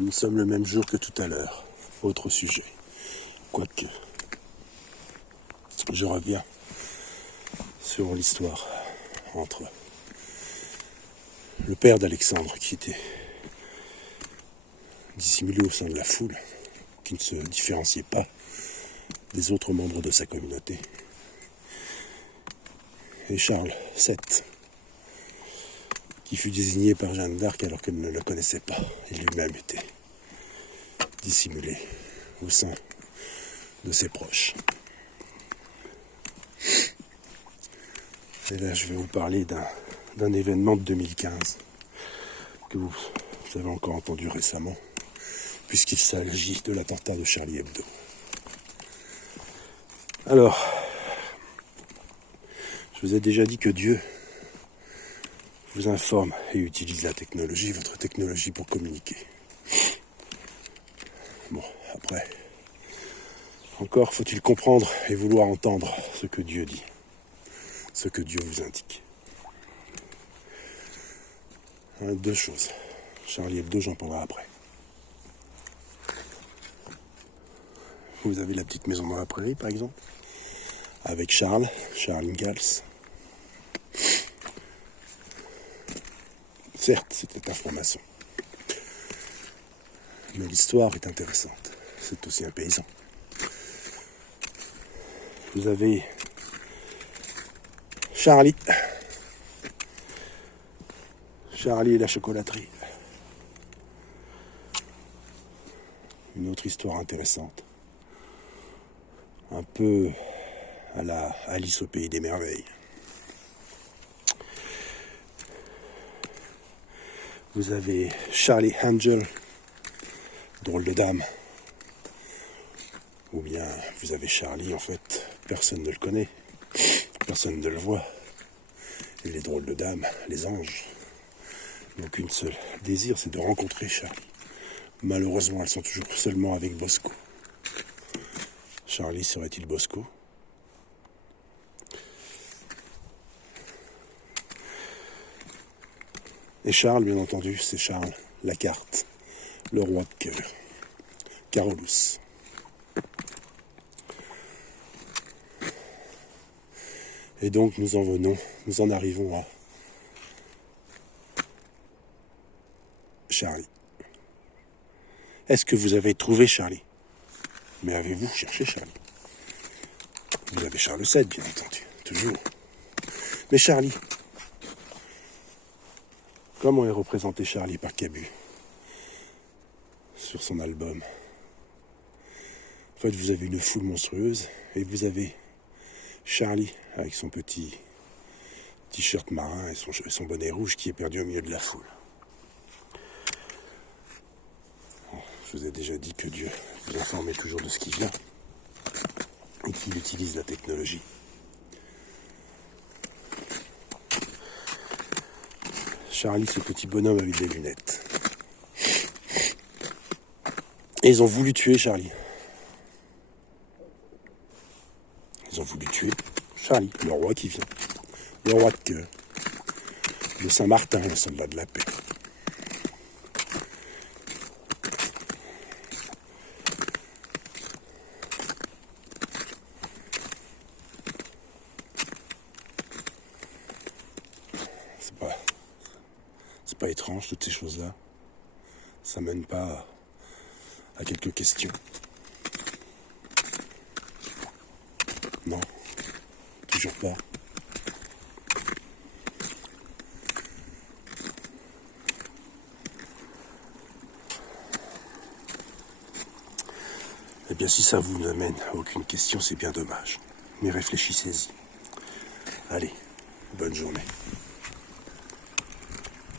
Nous sommes le même jour que tout à l'heure. Autre sujet. Quoique, je reviens sur l'histoire entre le père d'Alexandre qui était dissimulé au sein de la foule, qui ne se différenciait pas des autres membres de sa communauté, et Charles VII, qui fut désigné par Jeanne d'Arc alors qu'elle ne le connaissait pas, et lui-même était dissimulé au sein de ses proches. Et là, je vais vous parler d'un événement de 2015 que vous avez encore entendu récemment, puisqu'il s'agit de l'attentat de Charlie Hebdo. Alors, je vous ai déjà dit que Dieu vous informe et utilise la technologie, votre technologie, pour communiquer. Bon, après, encore faut-il comprendre et vouloir entendre ce que Dieu dit, ce que Dieu vous indique. Deux choses. Charlie Hebdo, j'en parlerai après. Vous avez la petite maison dans la prairie, par exemple, avec Charles Ingalls. Certes, c'était un franc-maçon. Mais l'histoire est intéressante. C'est aussi un paysan. Vous avez Charlie et la chocolaterie. Une autre histoire intéressante. Un peu à la Alice au pays des merveilles. Vous avez Charlie Angel, drôle de dame. Ou bien vous avez Charlie, en fait, personne ne le connaît, personne ne le voit. Et les drôles de dames, les anges, n'ont qu'une seule désir, c'est de rencontrer Charlie. Malheureusement, elles sont toujours seulement avec Bosco. Charlie serait-il Bosco ? Et Charles, bien entendu, c'est Charles, la carte, le roi de cœur, Carolus. Et donc nous en arrivons à Charlie. Est-ce que vous avez trouvé Charlie ? Mais avez-vous cherché Charlie ? Vous avez Charles VII, bien entendu, toujours. Mais Charlie, comment est représenté Charlie par Cabu sur son album ? En fait, vous avez une foule monstrueuse et vous avez Charlie avec son petit t-shirt marin et son bonnet rouge qui est perdu au milieu de la foule. Je vous ai déjà dit que Dieu vous informait toujours de ce qui vient et qu'il utilise la technologie. Charlie, ce petit bonhomme avec des lunettes. Et ils ont voulu tuer Charlie. Ils ont voulu tuer Charlie, le roi qui vient. Le roi de cœur. Le Saint-Martin, le soldat de la paix. C'est pas étrange, toutes ces choses-là. Ça mène pas à quelques questions. Non, toujours pas. Eh bien, si ça vous n'amène à aucune question, c'est bien dommage. Mais réfléchissez-y. Allez, bonne journée.